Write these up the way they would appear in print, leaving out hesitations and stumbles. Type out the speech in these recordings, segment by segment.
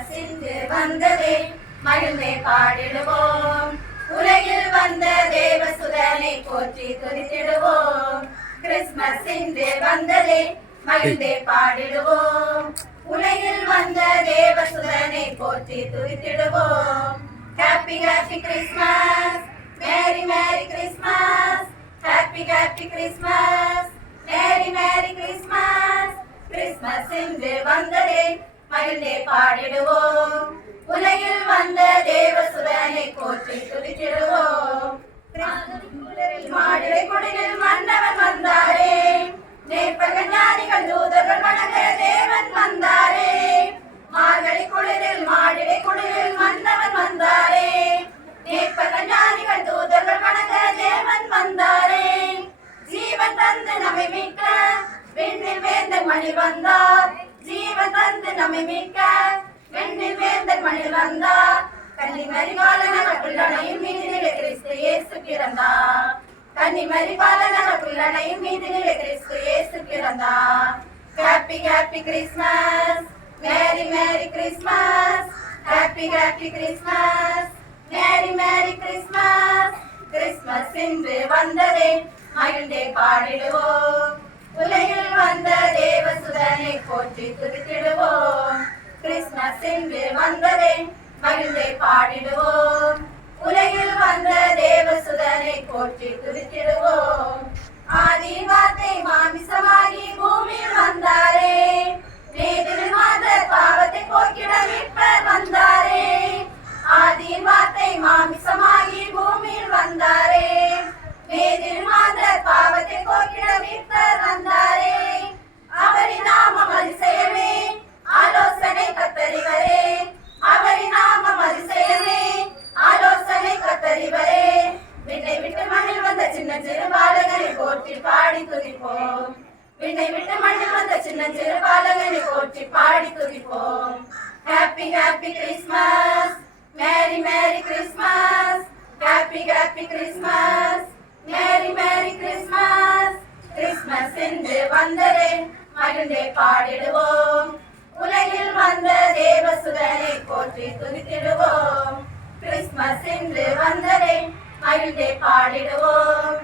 Christmas இன்று வந்ததே மகிழ்ந்தே பாடிடுவோம். உலகில் வந்த தேவசுதனை போற்றி துதித்திடுவோம். கிறிஸ்மஸ் இன்று வந்ததே மகிழ்ந்தே பாடிடுவோம். உலகில் வந்த தேவசுதனை போற்றி துதித்திடுவோம். Happy happy Christmas, merry merry Christmas, happy happy Christmas, merry merry Christmas. Christmas இன்று வந்ததே மகிழ்ந்தே பாடிடுவோம். உலகில் வந்த தேவசுதனை போற்றி துதித்திடுவோம். மாடிலை குடிலில் மன்னவன் வந்தாரே, நேர்பகல் ஞானிகள் தூதர்கள் வணங்க தேவன் வந்தாரே. மார்கழி குளிரில் மாடிலை குடிலில் மன்னவன் வந்தாரே, நேர்பகல் ஞானிகள் தூதர்கள் வணங்க தேவன் வந்தாரே. ஜீவன் தந்து நம்மை மீட்க விண்ணில் வேந்தன் மணி வந்தார். ஜீவன் தந்து நம்மை மீட்க விண்ணில் வேந்தன் மணி வந்தார். கன்னிமரி பாலனக புல்லணையும் மீதினிலே கிறிஸ்து இயேசு பிறந்தார். கன்னிமரி பாலனக புல்லணையும் மீதினிலே கிறிஸ்து இயேசு பிறந்தார். Happy happy Christmas, merry merry Christmas, happy happy Christmas, merry merry Christmas. Christmas இன்று வந்ததே மகிழ்ந்தே பாடிடுவோம். உலகில் வந்த தேவசுதனை போற்றி துதித்திடுவோம். கிறிஸ்மஸ் இன்று வந்ததே மகிழ்ந்தே பாடிடுவோம். உலகில் வந்த தேவசுதனை போற்றி துதித்திடுவோம். ஆதி வார்த்தை மாமிசமாகி பூமியில் வந்தாரே, நேதில் மாதர் பாவத்தை போக்கிட மீட்பர் வந்தாரே. ஆதி வார்த்தை மாமிசமாகி பூமியில் வந்தாரே, நேதில் மாதர் பாவத்தை போக்கிட மீட்பர் வந்தாரே. அவரின் நாமம் அதிசயமே, ஆலோசனை கத்தறிவரே. அவரின் நாமம் அதிசயமே, ஆலோசனை கத்தறிவரே. விண்ணை விட்டு மண்ணில் வந்த சின்ன சிறு பாலகனை போற்றி பாடி துதிப்போம். விண்ணை விட்டு மண்ணில் வந்த சின்ன சிறு பாலகனை போற்றி பாடி துதிப்போம். Happy happy Christmas, merry merry Christmas, happy happy Christmas, merry merry Christmas. Christmas இன்று வந்ததே மகிழ்ந்தே பாடிடுவோம். உலகில் வந்த தேவசுதனை போற்றி துதித்திடுவோம். கிறிஸ்மஸ் இன்று வந்ததே மகிழ்ந்தே பாடிடுவோம்.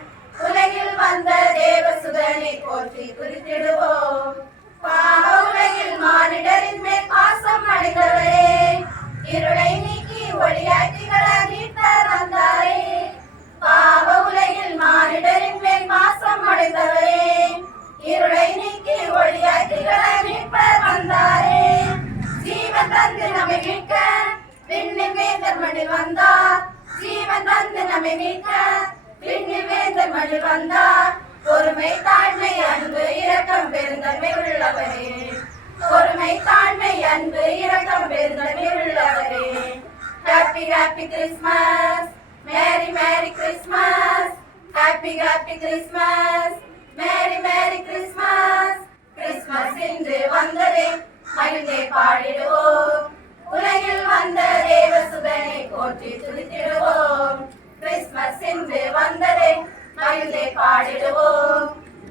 உலகில் வந்த தேவசுதனை போற்றி துதித்திடுவோம். பாவ உலகில் மானிடரின் மேல் பாசம் அடைந்தவரே, இருளை நீக்கி ஒளியாக்கிகள மீட்பர் வந்தாரே. பாவ உலகில் மானிடரின் மேல் பாசம் அடைந்தவரே, இருளை நீக்கி ஒளியாக்கிகள மீட்பர் வந்தாரே. ஜீவன் தந்து நம்மை மீட்க விண்ணில் வேந்தன் மண்ணில் வந்தார். ஜீவன் தந்து நம்மை மீட்க விண்ணில் வேந்தன் மண்ணில் வந்தார். பொறுமை தாழ்மை அன்பு இரக்கம் பெருந்தன்மை உள்ளவரே, பொறுமை தாழ்மை அன்பு இரக்கம் பெருந்தன்மை உள்ளவரே. Happy happy Christmas, merry merry Christmas, happy happy Christmas, merry merry Christmas. Christmas இன்று வந்ததே மகிழ்ந்தே பாடிடுவோம். உலகில் வந்த தேவசுதனை போற்றி துதித்திடுவோம். கிறிஸ்மஸ் இன்று வந்ததே மகிழ்ந்தே பாடிடுவோம்.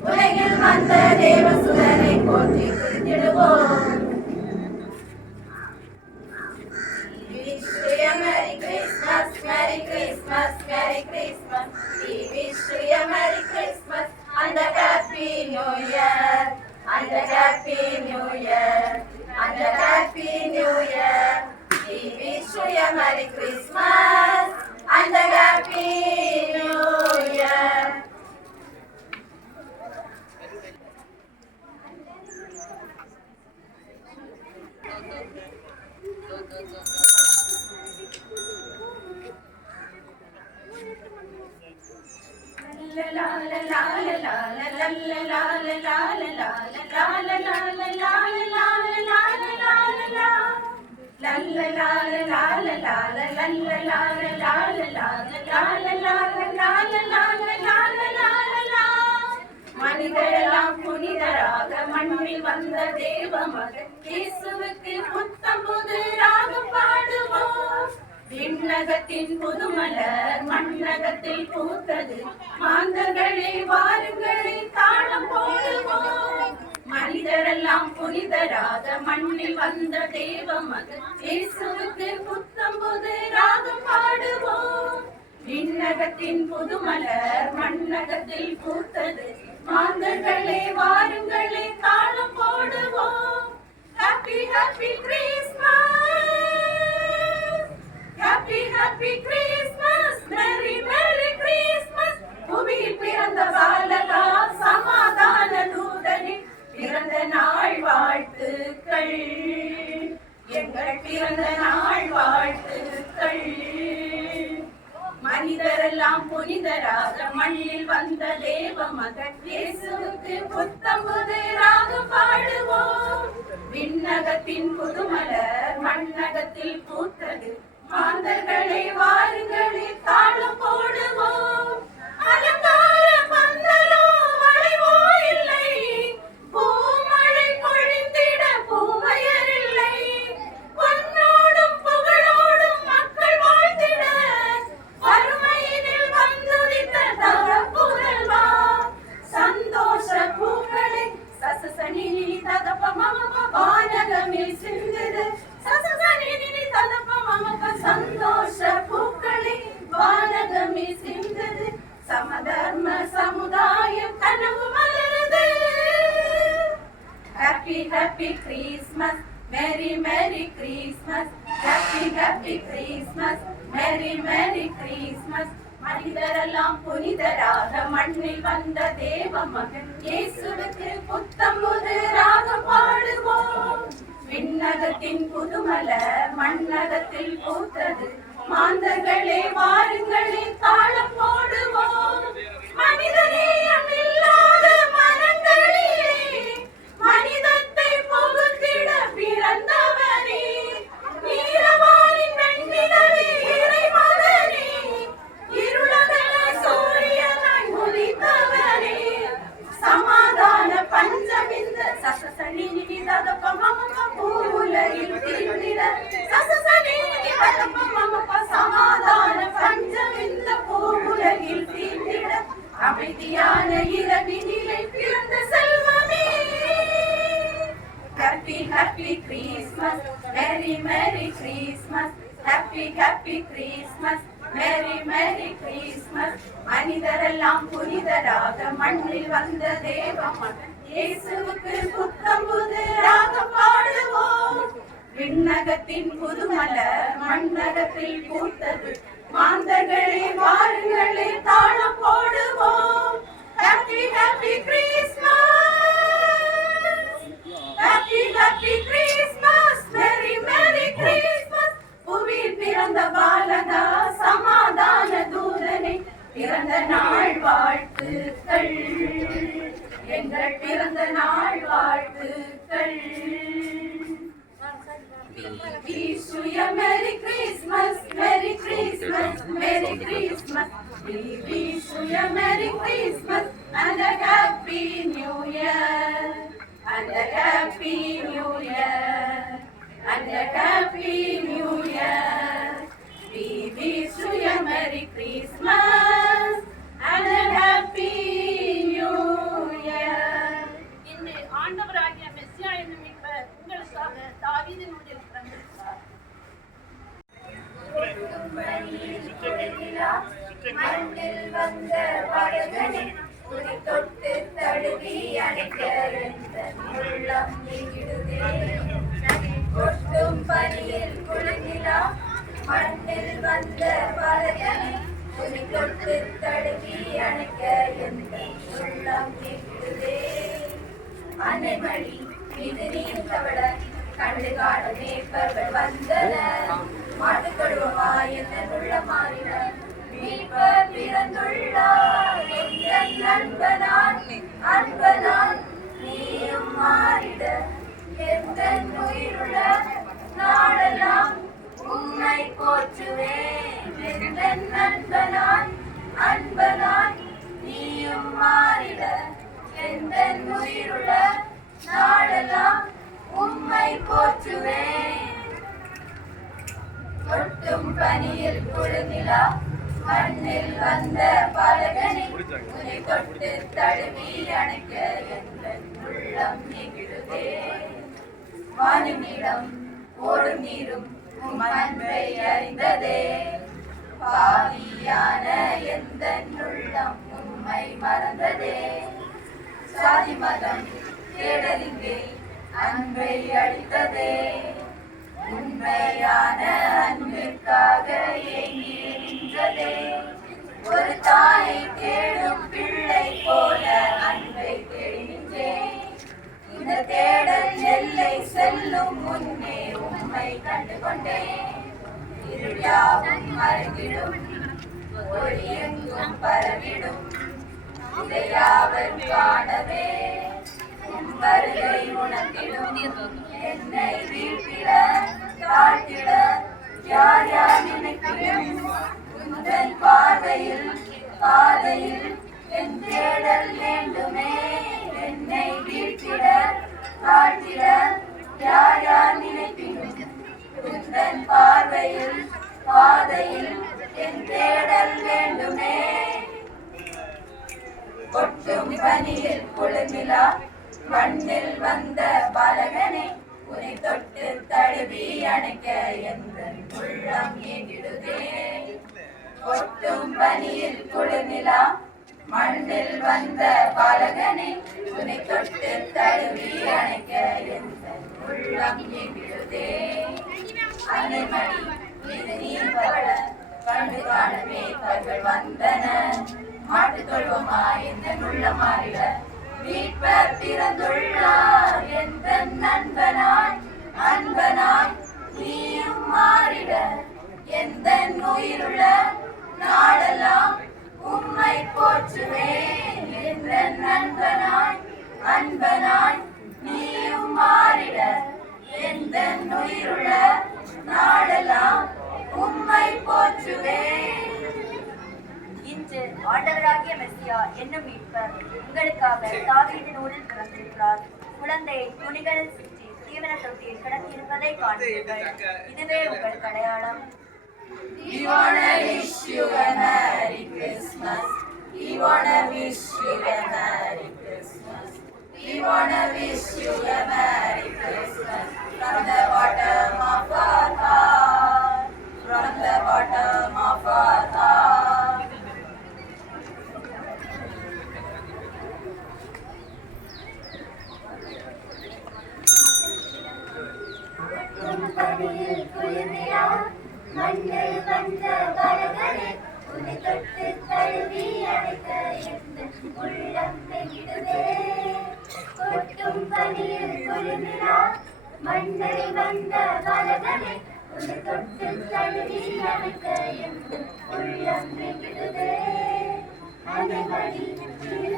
உலகில் வந்த தேவசுதனை போற்றி துதித்திடுவோம். Merry Christmas, Merry Christmas, Merry Christmas. We wish you a Merry Christmas and a Happy New Year, and a Happy New Year, and a Happy New Year. We wish you a Merry Christmas and a Happy New Year. மனிதரெல்லாம் புனிதராக மண்ணில் வந்த தேவ மகன் இயேசுவுக்கு புத்தம் புது ராகம் பாடுவோம். விண்ணகத்தின் புதுமலர் மண்ணகத்தில் பூத்தது, மாந்தர்களே வாருங்களே தாளம் போடுவோம். மனித மனிதரெல்லாம் புனிதராக மண்ணில் வந்த தேவ மகன் இயேசுவுக்கு புத்தம் புது ராகம் பாடுவோம். விண்ணகத்தின் புதுமலர் மண்ணகத்தில் பூத்தது, மாந்தர்களே வாருங்களே தாளம் போடுவோம். Happy happy Christmas, happy happy Christmas, merry merry Christmas. புவியில் பிறந்த பாலகா சமாதான தூதனே பிறந்த நாள் வாழ்த்துக்கள், எங்கள் பிறந்த நாள் வாழ்த்துக்கள். மனிதரெல்லாம் புனிதராக மண்ணில் வந்த தேவ மகன் இயேசுவுக்கு புத்தம் புது ராகம் பாடுவோம். விண்ணகத்தின் புதுமலர் மண்ணகத்தில் பூத்தது, மாந்தர்களே வாருங்களே தாளம் போடுவோம். அலங்கார பந்தலோ வளைவோ இல்லை, பூமழை பொழிந்திட பூமையர் இல்லை. பொன்னோடும் புகழோடும் மக்கள் வாழ்ந்திட வறுமையினில் வந்துதித்த தவப்புதல்வா. சந்தோஷ பூக்களை சசசனி ததப்ப மமப வானகமில் சிந்துது, சசசனி ததப்ப மமப சந்தோஷ பூக்களை வானகமில் சிந்துது. சமதர்ம சமுதாயம் கனவு மலருது. Happy happy Christmas, merry merry Christmas, happy happy Christmas, merry merry Christmas. மனிதரெல்லாம் புனிதராக மண்ணில் வந்த தேவ மகன் இயேசுவுக்கு புத்தம் புது ராகம் பாடுவோம். விண்ணகத்தின் புதுமலர் மண்ணகத்தில் பூத்தது, மாந்தர்களே வாருங்களே தாளம் போடுவோம். மனிதநேயம் இல்லாத மனங்களிலே மனிதத்தை புகுத்திட பிறந்தவனே, நீரவானின் வெண்ணிலவே இறைமகனே, இருளகல சூரியனாய் உதித்தவனே. சமாதான பஞ்சமிந்த சசசனி ததப்ப மமப பூவுலகில் திரிந்திட, சசசனி ததப்ப மமப சமாதான பஞ்சமிந்த பூவுலகில் திரிந்திட. அமைதியான இரவினிலே பிறந்த செல்வமே. Happy happy Christmas, merry merry Christmas, happy happy Christmas, merry merry Christmas. மனிதரெல்லாம் புனிதராக மண்ணில் வந்த தேவ மகன் இயேசுவுக்கு புத்தம் புது ராகம் பாடுவோம். விண்ணகத்தின் புதுமலர் மண்ணகத்தில் பூத்தது, மாந்தர்களே வாருங்களே தாளம் போடுவோம். Happy happy Christmas, happy happy Christmas, merry merry Christmas. புவியில் பிறந்த பாலகா சமாதான தூதனே பிறந்த நாள் வாழ்த்துக்கள், எங்கள் பிறந்த நாள் வாழ்த்துக்கள். Wish you a Merry Christmas, Merry Christmas, Merry Christmas. We wish you a Merry Christmas and a Happy New Year, and a Happy New Year, and a Happy New Year. We wish you a Merry Christmas and a Happy New Year. இன்று ஆண்டவராகிய மெசியா என்னும் மீட்பர் உங்களுக்காக தாவீதின் ஊரில் பிறந்திருக்கிறார். மண்ணில் வந்த பாலகனே, உன்னை தொட்டு தழுவி அணைக்க எந்தன் உள்ளம் நெகிழுதே. கொட்டும் பனியில் குளிர்நிலா, மண்ணில் வந்த பாலகனே, உன்னை தொட்டு தழுவி அணைக்க எந்தன் உள்ளம் நெகிழுதே. அனைமணி இது நீர் தவள கண்டு காண மேற்பர்கள் வந்தனர், மாட்டுக்கொடுவமா என்ன உள்ள மாறின மீட்பர் பிறந்துள்ளார். என் அன்பனான் அன்பனான் நீயும் மாறிட, எந்த உயிருள்ள நாடெல்லாம் உன்னை போற்றுவேன். எந்த அன்பனான் அன்பனான் நீயும் மாறிட, எந்த உயிருள்ள நாடெல்லாம் உம்மை போற்றுவேன். ஒட்டும் பனியில் குளிர்நிலா, மண்ணில் வந்த பாலகனே, உன்னை தொட்டு தழுவி அணைக்க எங்கள் உள்ளம் நெகிழுதே. வானுமிடம் ஓடும் நீரும் உம் அன்பை அறிந்ததே. பாவியான எந்தன் உள்ளம் உம்மை மறந்ததே. சாதி மதம் தேடலிங்கே அன்பை அளித்ததே. உண்மையான அன்பிற்காக ஏங்கி நின்றதே. ஒரு தாயை தேடும் பிள்ளை போல அன்பை தேடி நின்றேன். இந்த தேடல் எல்லை செல்லும் முன்னே உம்மை கண்டு கொண்டேன். இருள் யாவும் மறைந்திடும், ஒளி எங்கும் பரவிடும். இதை யாவர் காணவே உம் வருகை உணர்ந்திடும். என்னை வீழ்த்திட தாழ்த்திட யார் யார் நினைக்கிறேன். உந்தன் பார்வையில் பாதையில் என் தேடல் வேண்டுமே. என்னை வீழ்த்திட தாழ்த்திட யார் யார் நினைப்பினும். உந்தன் பார்வையில் பாதையில் என் தேடல் வேண்டுமே. கொட்டும் பனியில் குளிர்நிலா மண்ணில் வந்த பாலகனே. உன்னை தொட்டு தழுவி அணைக்க எந்தன் உள்ளம் ஏங்கிடுதே. கொட்டும் பனியில் குளிர்நிலா மண்ணில் வந்த பாலகனே. உன்னை தொட்டு தழுவி அணைக்க எந்தன் உள்ளம் ஏங்கிடுதே. அன்னைமணி இது நீர் பவள கண்டு காணவே கர்கள் வந்தன. மாட்டுத் தொழுவமா எந்தன் உள்ளமாறிட மீட்பர் பிறந்துள்ளார். எந்தன் நண்பனாய் அன்பனாய் நீயும் மாறிட. எந்தன் உயிருள்ள நாளெல்லாம் உம்மை போற்றுவேன். எந்தன் நண்பனாய் அன்பனாய் நீயும் மாறிட. எந்தன் உயிருள்ள நாளெல்லாம் உம்மை போற்றுவேன். இன்று ஆண்டவராகிய மெசியா என்னும் மீட்பர் உங்களுக்காக தாவீதின் ஊரில் பிறந்திருக்கிறார். குழந்தையை துணிகளில் சுற்றி தீவன தொட்டியில் கிடத்தியிருப்பதை காண்பீர்கள். இதுவே உங்களுக்கு அடையாளம். We wanna wish you a Merry Christmas. We wanna wish you a Merry Christmas. We wanna wish you a Merry Christmas from the bottom of our heart. From the bottom of our heart. பனியில் குளிர்நிலா மண்ணில் வந்த பாலகனே. உன்னை தொட்டு தழுவி அணைக்க எந்தன் உள்ளம் நெகிழுதே. கொட்டும் பனியில் குளிர்நிலா மண்ணில் வந்த பாலகனே. உன்னை தொட்டு தழுவி அணைக்க எந்தன் உள்ளம் நெகிழுதே. அன்னைமணி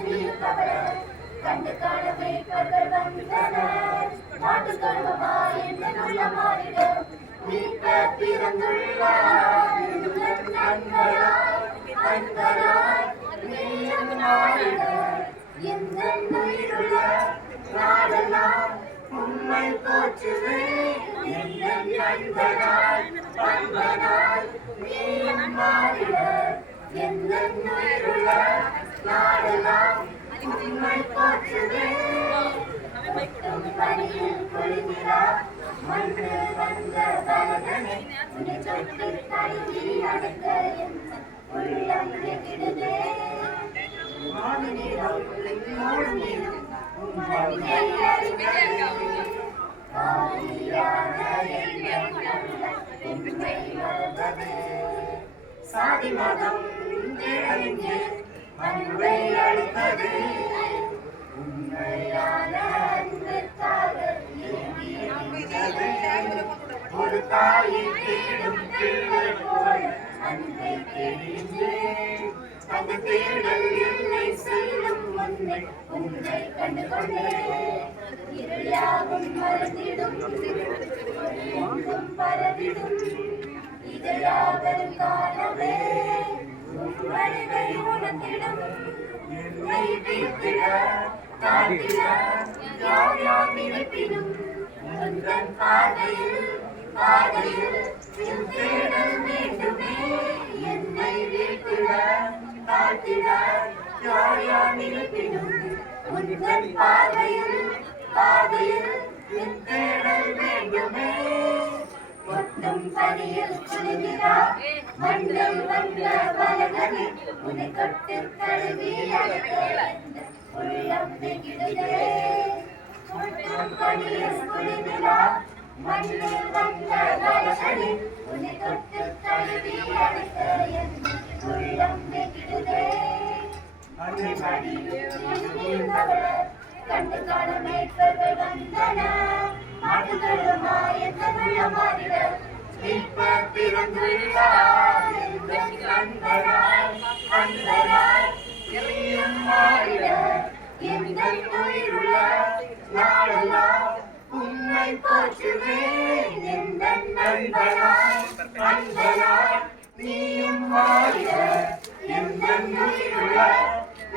நீர் பவள கண்டு காணவே கர்கள் வந்தனர். மாட்டுத் தொழுவமா எந்தன் உள்ளமாறிட மீட்பர் பிறந்துள்ளார். எந்தன் நண்பனாய் அன்பனாய் நீயும் மாறிட. எந்தன் உயிருள்ள நாளெல்லாம் உம்மை போற்றுவேன். எந்தன் நண்பனாய் அன்பனாய் நீயும் மாறிட. எந்தன் உயிருள்ள நாளெல்லாம் உம்மை போற்றுவேன். கொட்டும் பனியில் குளிர்நிலா மண்ணில் வந்த பாலகனே. உன்னை தொட்டு தழுவி அணைக்க எந்தன் உள்ளம் நெகிழுதே. வானுநிலம் ஓடும் நீரும் உம் அன்பை அறிந்ததே. பாவியான எந்தன் உள்ளம் உம்மை மறந்ததே. சாதி மதம் தேடலிங்கே அன்பை அளித்ததே. உண்மையான அன்பிற்காக ஏங்கி நின்றதே. ஒரு தாயை தேடும் பிள்ளை போல அன்பை தேடினேன். அந்த தேடல் என்னை செல்லும் முன்னே உன்னை கண்டு கொண்டேன். இருள் யாவும் மறைந்திடும், ஒளி எங்கும் பரவிடும். இதை யாவரும் காணவே உம் வருகை உணர்ந்திடும். என்னை வீழ்த்திட தாழ்த்திட யார் யார் நினைப்பினும். உந்தன் பாதையில் பாதையில் என் தேடல் வேண்டுமே. என்னை வீழ்த்திட தாழ்த்திட யார் யார் நினைப்பினும். உந்தன் பாதையில் பாதையில் என் தேடல் பனியில் குளிர்கிறார் மண்ணில் வந்த மலர்களே உன்னை தொட்டு தழுவி அழைக்க உள்ளம் நெகிழுதே கொட்டும் பனியில் குளிர்கிறார் மண்ணில் வந்த மலர்களே உன்னை தொட்டு தழுவி அழைக்க உள்ளம் நெகிழுதே அன்னை மடியில் கண்டு காண மேய்ப்பர்கள் வந்தனர் மாடுகளுமாய் எந்தனுள்ள மாறிட மீட்பர் பிறந்துள்ளார் அன்பராய் அன்பராய் நீயும் மாறிட எங்கள் உயிருள்ள நாளெல்லாம் உம்மை போற்றுவேன் எங்கள் நண்பராய் அன்பராய் நீயும் மாறிட எங்கள் உயிருள்ள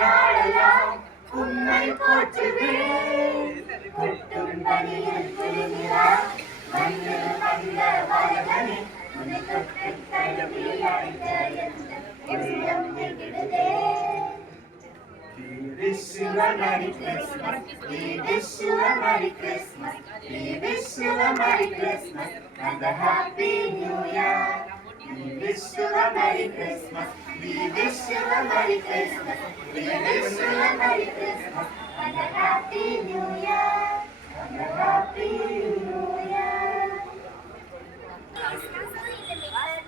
நாளெல்லாம் உம்மை போற்றுவேன் கொட்டும் பனியில் குளிர்கிறார் மண்ணில் வந்த மலர்களே உன்னை தொட்டு தழுவி அழைக்க உள்ளம் நெகிழுதே. We wish you a Merry Christmas. We wish you a Merry Christmas. We wish you a Merry Christmas and a Happy New Year. We wish you a Merry Christmas. We wish you a Merry Christmas. We wish you a Merry Christmas and a Happy New Year. And a Happy New Year.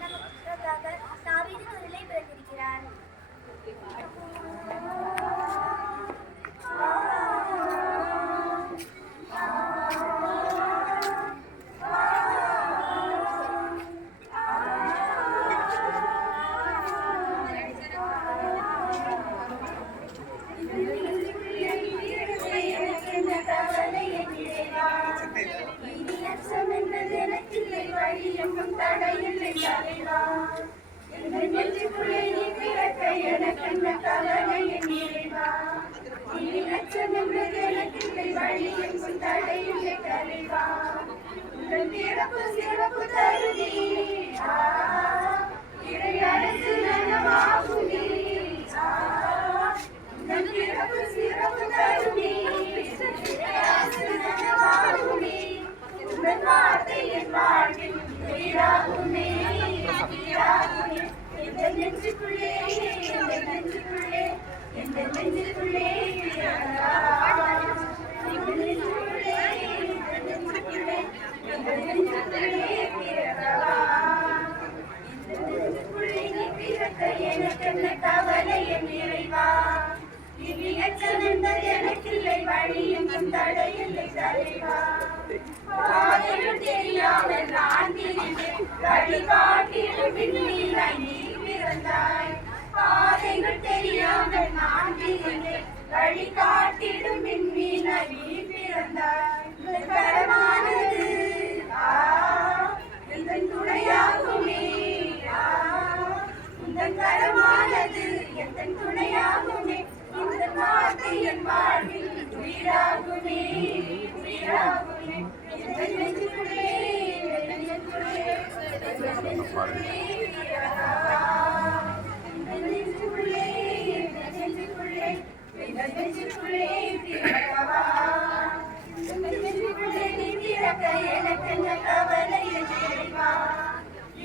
நமக்காக தாவீது குரலை பிறந்திருக்கிறார். எனக்கில்லை வழியும் தடையில்லை தலைவா தெரியாமல் நான் திரிந்தேன் வழிகாட்டிலும் விண்ணிலாய் நீ பிறந்தாய் பாதைகள் தெரியாமல் நான் திரிந்தேன் வழிகாட்டிடும் விண்ணிலாய் நீ பிறந்தாய் கரமானது எங்கள் துணையாகுமே உங்கள் கரமானது எங்கள் துணையாகுமே இந்த வார்த்தை என் வாழ்வில் உயிராகுமே உயிராகுமே எங்கள் நெஞ்சுக்குள்ளே எங்கள் நெஞ்சுக்குள்ளே எங்கள் நெஞ்சுக்குள்ளே எங்கள் நெஞ்சுக்குள்ளே எங்கள் நெஞ்சுக்குள்ளே எங்கள் நெஞ்சுக்குள்ளே பிறக்கவா எங்கள் நெஞ்சுக்குள்ளே நீ பிறக்க எனக்கு என்ன கவலை என்றேவா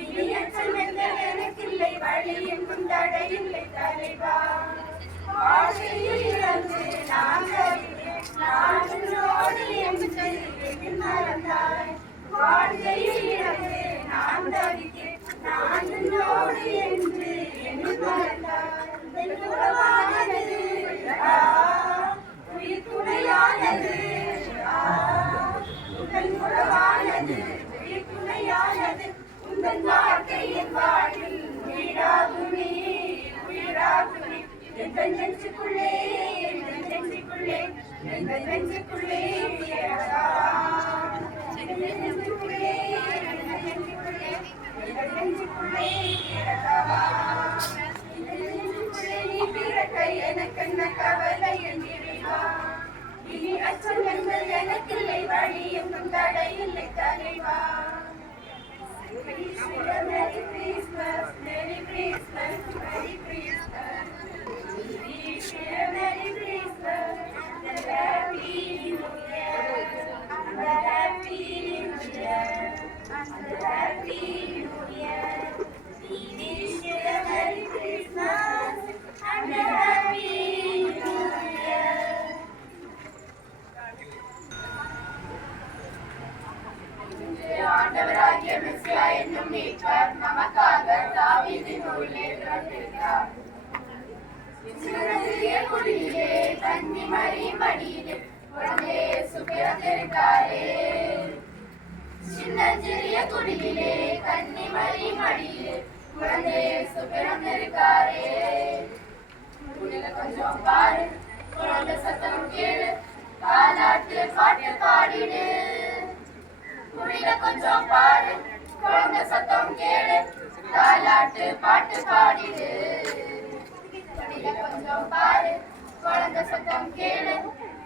இனி அச்சமெங்கள் எனக்கில்லை வழி எங்கும் தடையில்லை தலைவா வாழ்க்கையில் இருந்து நான் தவித்தேன் நான் உன்னோடு என்று மறந்தாய் வாழ்க்கையில் இருந்து நான் தவித்தேன் நான் உன்னோடு என்று மறந்தாய் உறவானது உயிர் துணையானது உங்கள் உறவானது உயிர் துணையானது உங்கள் வாழ்க்கையின் வாழ்வில் உயிராகுமே உயிராகுமே எங்கள் நெஞ்சுக்குள்ளே எங்கள் நெஞ்சுக்குள்ளே எங்கள் நெஞ்சுக்குள்ளே எங்கள் நெஞ்சுக்குள்ளே எங்கள் நெஞ்சுக்குள்ளே எங்கள் நெஞ்சுக்குள்ளே எங்கள் நெஞ்சுக்குள்ளே நீ பிறக்க எனக்கு என்ன கவலை என்றிருவா இனி அச்சம் என்பது எனக்கில்லை வழி எங்கும் தடையில்லை தலைவா Merry Christmas, Merry Christmas, Merry Christmas. Wish you a Merry Christmas and a Happy New Year, and a Happy New Year, and a Happy மெசியா என்னும் மீட்பர் நமக்காக தாவீதின் ஊரிலே பிறந்திருக்கிறார். சின்னஞ்சிறிய குடியிலே கன்னி மரி மடியிலே குழந்தை இயேசு பிறந்திருக்காரே. சின்னஞ்சிறிய குடியிலே கன்னி மரி மடியிலே குழந்தை இயேசு பிறந்திருக்காரே. குடியில கொஞ்சம் பாரு, குழந்தை சத்தம் கேளு, தாலாட்டு பாட்டு பாடிடு. குடியில கொஞ்சம் பாரு, குழந்தை சத்தம் கேளு, தாலாட்டு பாட்டு பாடிடு. குடியில கொஞ்சம் பாரு, குழந்தை சத்தம் கேளு,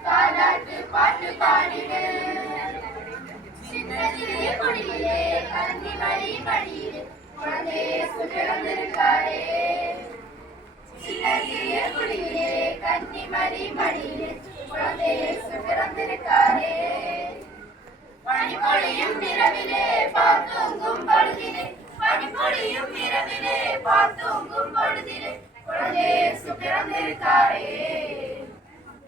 தாலாட்டு பாட்டு பாடிடு. சின்னஞ்சிறிய குடியிலே கன்னி மரி மடியிலே குழந்தை இயேசு பிறந்திருக்காரே. சின்னஞ்சிறிய குடியிலே கன்னி மரி மடியிலே குழந்தை இயேசு பிறந்திருக்காரே. பனிப்பொழியும் இரவிலே பார்த்தூங்கும் பொழுதிலே, பனிப்பொழியும் இரவிலே பார்த்தூங்கும் பொழுதிலே குழந்தை இயேசு பிறந்திருக்காரே.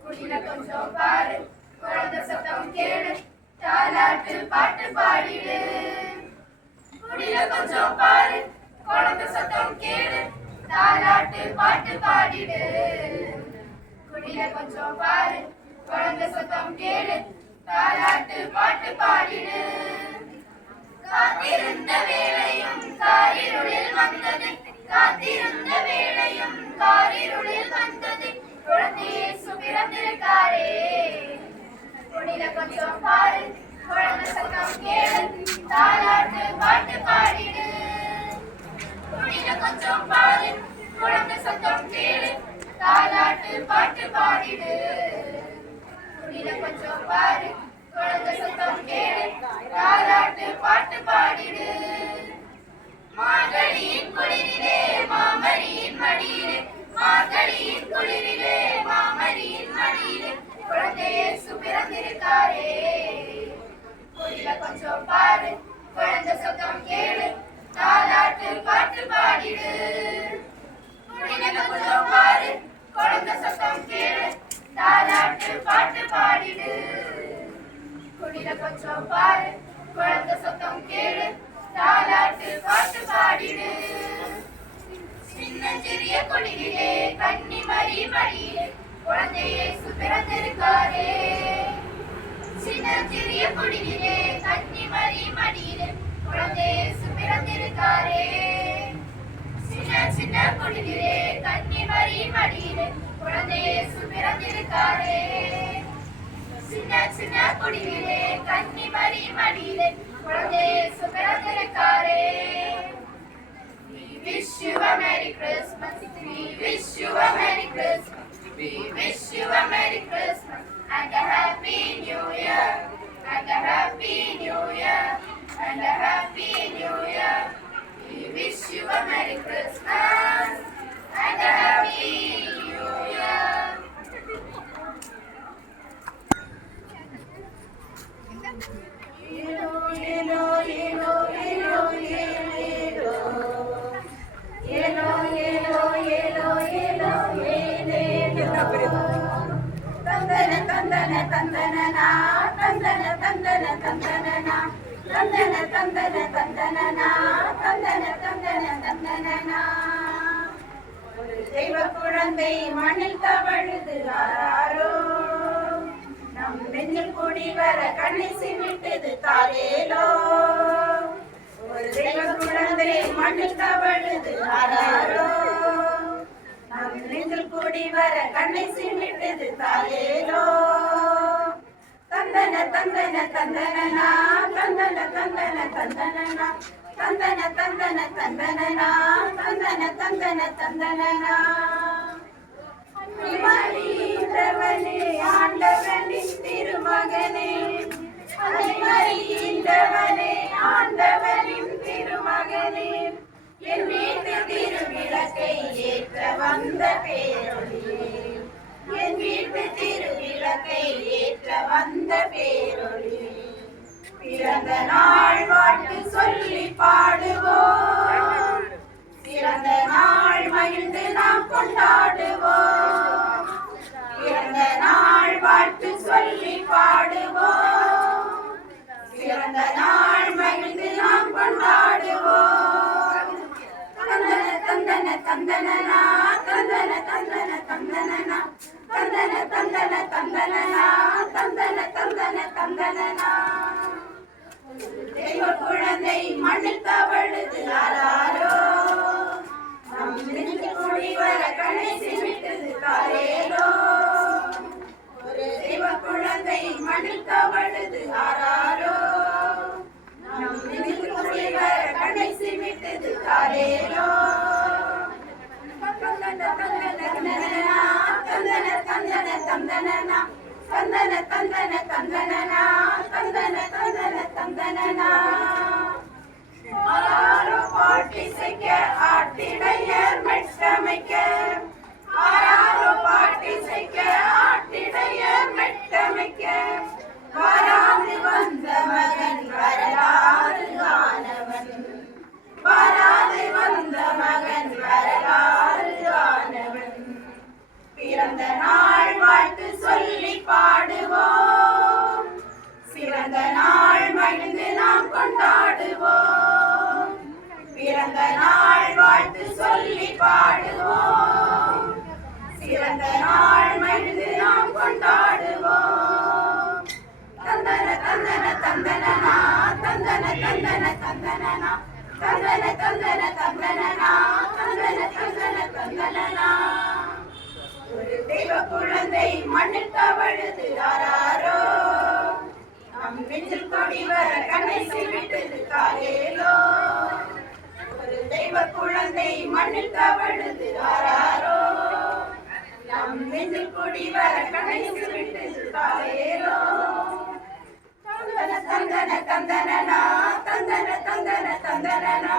குடியில கொஞ்சம் பாரு, குழந்தை சத்தம் கேளு, தாலாட்டு பாட்டு பாடிடு. குடியில கொஞ்சம் பாரு, குழந்தை சத்தம் கேளு, தாலாட்டு பாட்டு பாடிடு. குடியில கொஞ்சம் பாரு, குழந்தை சத்தம் கேளு, தாலாட்டு பாட்டு பாடிடு. காத்திருந்த வேளையும் காரிருளில் வந்தது, காத்திருந்த வேளையும் காரிருளில் வந்தது குழந்தை இயேசு பிறந்திருக்காரே. குடியில கொஞ்சம் பாரு, குழந்தை சத்தம் கேளு, தாலாட்டு பாட்டு பாடிடு. குடியில கொஞ்சம் பாரு, குழந்தை சத்தம் கேளு, தாலாட்டு பாட்டு பாடிடு. குடியில கொஞ்சம் பாரு, குழந்தை சத்தம் கேளு, தாலாட்டு பாட்டு பாடிடு. மார்கழியின் குளிரிலே மாமரியின் மடியிலே, மார்கழியின் குளிரிலே மாமரியின் மடியிலே குழந்தை இயேசு பிறந்திருக்காரே. குடியில கொஞ்சம் பாரு, குழந்தை சத்தம் கேளு, தாலாட்டு பாட்டு பாடிடு. குடியில கொஞ்சம் பாரு, குழந்தை சத்தம் கேளு, தாலாட்டு பாட்டு பாடிடு. குடியில கொஞ்சம் பாரு, குழந்தை சத்தம் கேளு, தாலாட்டு பாட்டு பாடிடு. சின்னஞ்சிறிய குடியிலே கன்னி மரி மடியிலே குழந்தை இயேசு பிறந்திருக்காரே. சின்னஞ்சிறிய குடியிலே கன்னி மரி மடியிலே குழந்தை இயேசு பிறந்திருக்காரே. சின்ன சின்ன குடியிலே கன்னி மரி மடியிலே குழந்தை இயேசு பிறந்திருக்காரே. சின்ன சின்ன குடியிலே கன்னி மரி மடியிலே குழந்தை இயேசு பிறந்திருக்காரே. We wish you a Merry Christmas. We wish you a Merry Christmas. We wish you a Merry Christmas and a Happy New Year. And a Happy New Year. And a Happy New Year. We wish you a Merry Christmas and a Happy New Year. தந்தன தந்தன தந்தனனா, தந்தன தந்தன தந்தனனா, தந்தன தந்தன தந்தனனா, தந்தன தந்தன தந்தனனா. ஒரு தெய்வ குழந்தை மண்ணில் தவழுது ஆராரோ, நம் நெஞ்சில் கூடி வர கண்ணை சிமிட்டது தாலேலோ. ஒரு தெய்வ குழந்தை மண்ணில் தவழுது ஆராரோ, நம் நெஞ்சில் கூடி வர கண்ணை சிமிட்டது தாலேலோ. தந்தன தந்தன தந்தனனா, தந்தன தந்தன தந்தனனா, தந்தன தந்தன தந்தனனா, தந்தன தந்தன தந்தனனா. மறிந்தவனே ஆண்டவனின் திருமகனே, மறிந்தவனே ஆண்டவனின் திருமகனே, என் வீட்டு திருவிளக்கை ஏற்ற வந்த பேரொளியே, என் வீட்டு திருவிளக்கை ஏற்ற வந்த பேரொளியே. பிறந்த நாள் வாழ்த்து சொல்லி பாடுவோம், பிறந்த நாள் மகிழ்ந்து நாம் கொண்டாடுவோம். பிறந்த நாள் வாழ்த்து சொல்லி பாடுவோம், பிறந்த நாள் மகிழ்ந்து நாம் கொண்டாடுவோம். தந்தனனா தெய்வ குழந்தை மண்ணில் தவழுது ஆராரோ நம் நெஞ்சில் கூடி வர கண்ணை சிமிட்டது தாரேலோ ஒரு தெய்வ குழந்தை மண்ணில் தவழுது ஆராரோ நம் நெஞ்சில் கூடி வர கண்ணை சிமிட்டது தாரேலோ தந்தன தந்தன தந்தன தந்தன தந்தனனா தந்தன தந்தன தந்தனனா தந்தன தந்தன தந்தனனா ஆராரோ பாட்டிசைக்க ஆட்டிடையர் மெட்டமைக்க ஆராரோ பாட்டிசைக்க ஆட்டிடையர் மெட்டமைக்க வாராது வந்த மகன் வரலாறு ஆனவன் வாராது வந்த மகன் வரலாறு ஆனவன் பிறந்த நாள் வாழ்த்து சொல்லி பாடுவோம் சிறந்த நாள் மகிழ்ந்து நாம் கொண்டாடுவோம் பிறந்த நாள் வாழ்த்து சொல்லி பாடுவோம் சிறந்த நாள் மகிழ்ந்து நாம் கொண்டாடுவோம் தந்தன தந்தன தந்தனனா தந்தன தந்தன தந்தனனா தந்தன தந்தன தந்தனனா தந்தன தந்தன தந்தனனா ஒரு தெய்வ குழந்தை மண்ணில் தவழுது ஆராரோ நம் நெஞ்சில் கொடி வர கண்ணை சிமிட்டது தாரேலோ ஒரு தெய்வ குழந்தை மண்ணில் தவழுது ஆராரோ நம் நெஞ்சில் கொடி வர கண்ணை சிமிட்டது தாரேலோ தந்தன தந்தன தந்தனனா தந்தன தந்தன தந்தனனா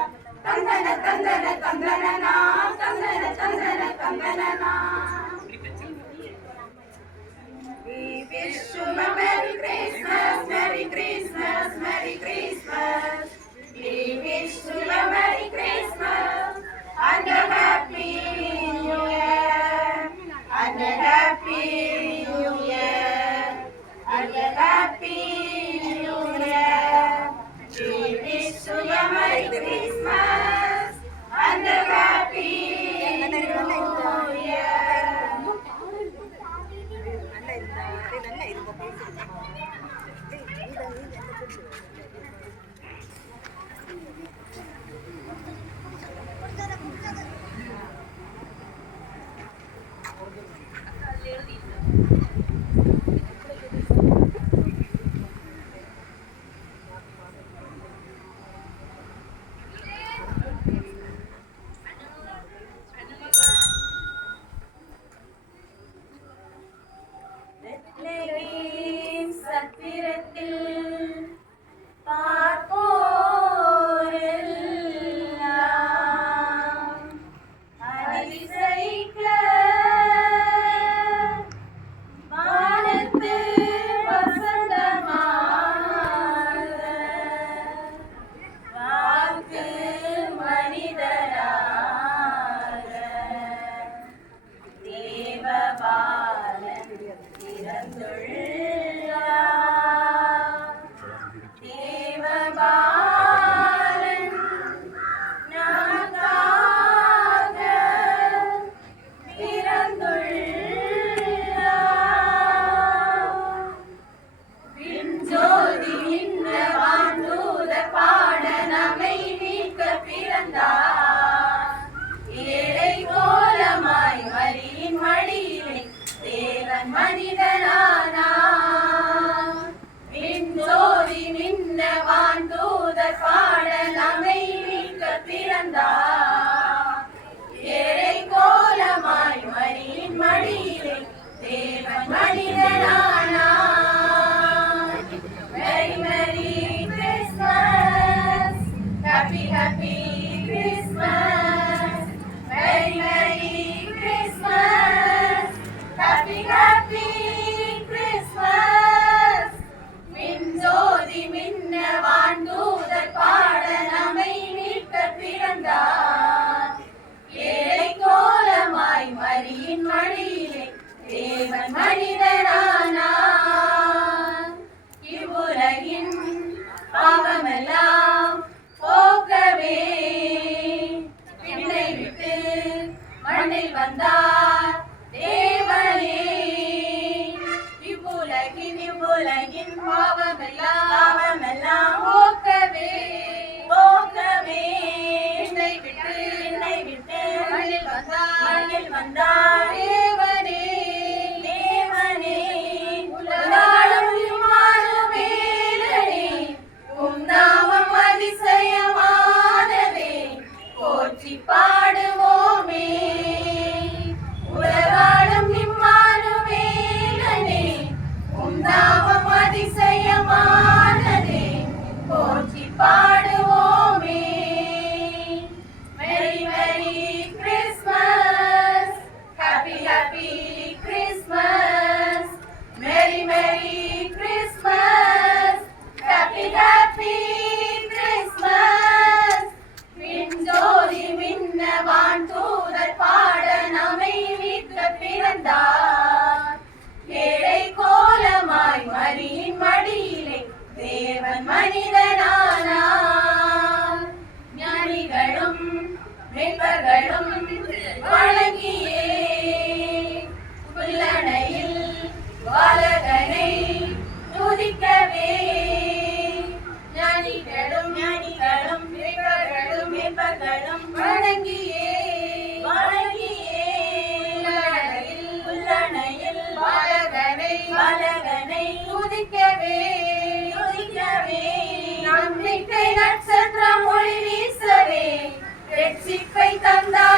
தந்தன தந்தன தந்தனனா தந்தன தந்தன தந்தனனா We wish you a Merry Christmas, Merry Christmas, Merry Christmas. We wish you a Merry Christmas and a Happy New Year, and a Happy New Year, and a Happy New Year. We wish you a Merry Christmas and a Happy New Year. சத்திரத்தில் பார்ப்போரெல்லாம் அதிசயிக்க வானத்து வசந்தமாக வாக்கு மனிதராக தேவபாலன் பிறந்துள்ளார் உலகின் பாவமெல்லாம் போக்கவே என்னை விட்டு மண்ணில் வந்தார் தேவனே உலகாளும் இம்மானுவேலனே, உம் நாமம் அதிசயமானதே, போற்றி பாடுவோமே. உலகாளும் இம்மானுவேலனே, உம் நாமம் அதிசயமானதே, போற்றி பாடுவோமே. Merry Merry Christmas, Happy Happy Christmas, Merry Merry Christmas, Happy Happy Christmas. விண்ஜோதி விண்ணவான் தூதர் பாட நம்மை மீட்க பிறந்தார். ஏழை கோலமாய் மரியின் மடியிலே தேவன் மனிதனானார். ஞானிகளும் மேய்ப்பர்களும் வணங்கியே புல்லணையில் பாலகனை துதிக்கவே. ஞானிகளும் மேய்ப்பர்களும் வணங்கியே புல்லணையில் பாலகனை துதிக்கவே. நம்பிக்கை நட்சத்திரம் ஒளி வீசவே ரட்சிப்பை தந்தார்.